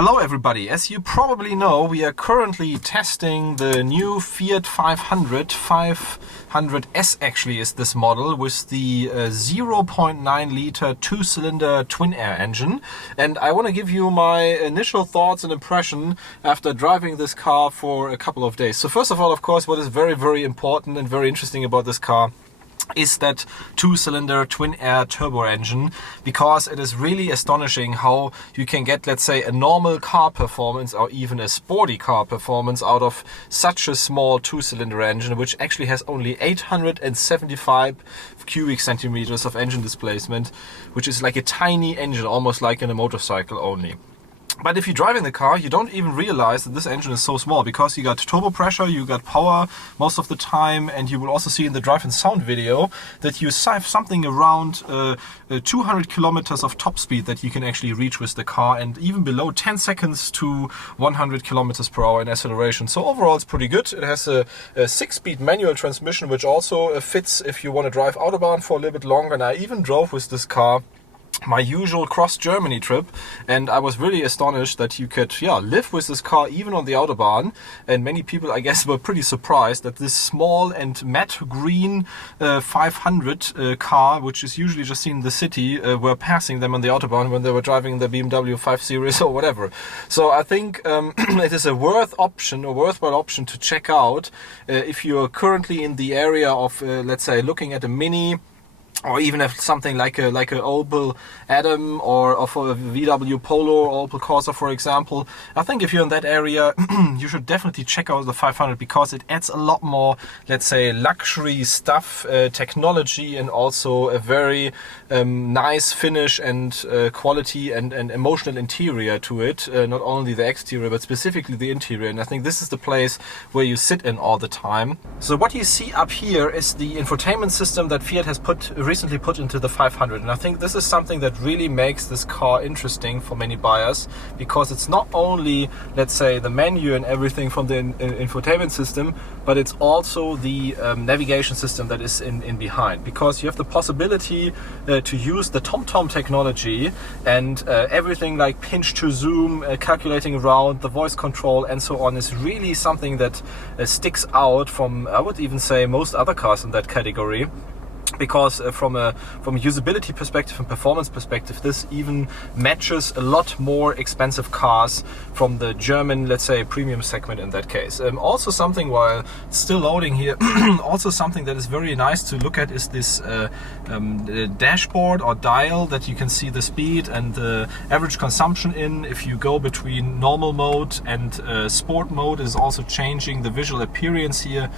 Hello everybody, as you probably know, we are currently testing the new Fiat 500s actually is this model, with the 0.9 liter 2-cylinder TwinAir engine. And I want to give you my initial thoughts and impression after driving this car for a couple of days. So first of all, of course, what is very important and very interesting about this car is that 2-cylinder TwinAir turbo engine, because it is really astonishing how you can get, let's say, a normal car performance or even a sporty car performance out of such a small 2-cylinder engine, which actually has only 875 cubic centimeters of engine displacement, which is like a tiny engine, almost like in a motorcycle only. But if you're driving the car, you don't even realize that this engine is so small, because you got turbo pressure, you got power most of the time, and you will also see in the drive and sound video that you have something around 200 kilometers of top speed that you can actually reach with the car, and even below 10 seconds to 100 kilometers per hour in acceleration. So overall it's pretty good. It has a 6-speed manual transmission, which also fits if you want to drive Autobahn for a little bit longer. And I even drove with this car my usual cross-Germany trip, and I was really astonished that you could live with this car even on the Autobahn. And many people, I guess, were pretty surprised that this small and matte green 500 car, which is usually just seen in the city, were passing them on the Autobahn when they were driving the BMW 5 Series or whatever. So I think it is a worthwhile option to check out if you're currently in the area of, let's say, looking at a Mini, or even if something like a Opel Adam or of a VW Polo or Opel Corsa, for example. I think if you're in that area, you should definitely check out the 500, because it adds a lot more, let's say, luxury stuff, technology, and also a very nice finish and quality and emotional interior to it. Not only the exterior, but specifically the interior. And I think this is the place where you sit in all the time. So what you see up here is the infotainment system that Fiat has recently put into the 500, and I think this is something that really makes this car interesting for many buyers, because it's not only, let's say, the menu and everything from the infotainment system, but it's also the navigation system that is in behind, because you have the possibility to use the TomTom technology and everything like pinch to zoom, calculating around, the voice control and so on is really something that sticks out from, I would even say, most other cars in that category. Because from a usability perspective and performance perspective, this even matches a lot more expensive cars from the German, let's say, premium segment in that case. Also something, while still loading here, also something that is very nice to look at is this dashboard or dial that you can see the speed and the average consumption in. If you go between normal mode and sport mode, is also changing the visual appearance here.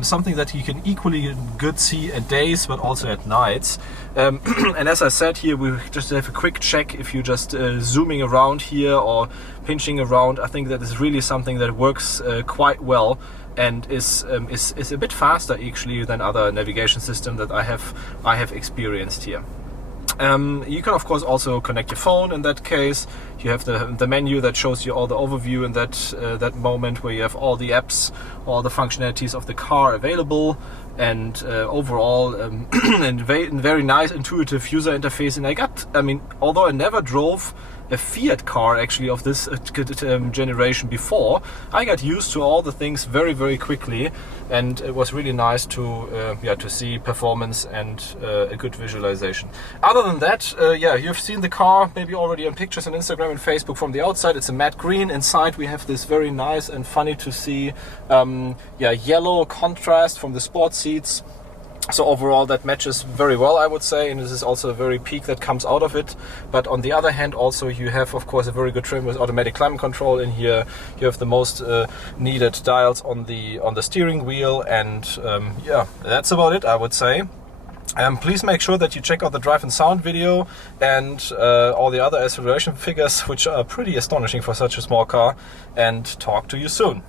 Something that you can equally good see at days, but also at nights. And as I said here, we just have a quick check. If you just zooming around here or pinching around, I think that is really something that works quite well and is a bit faster actually than other navigation system that I have experienced here. You can of course also connect your phone in that case. You have the menu that shows you all the overview in that moment, where you have all the apps, all the functionalities of the car available, and overall a very nice intuitive user interface. And although I never drove a Fiat car actually of this generation before, I got used to all the things very quickly, and it was really nice to see performance and a good visualization. Other than that, you've seen the car maybe already on pictures on Instagram and Facebook from the outside. It's a matte green. Inside we have this very nice and funny to see yellow contrast from the sport seats. So overall that matches very well, I would say, and this is also a very peak that comes out of it. But on the other hand, also you have of course a very good trim with automatic climate control in here. You have the most needed dials on the steering wheel, and that's about it, I would say. Please make sure that you check out the drive and sound video and all the other acceleration figures, which are pretty astonishing for such a small car, and talk to you soon.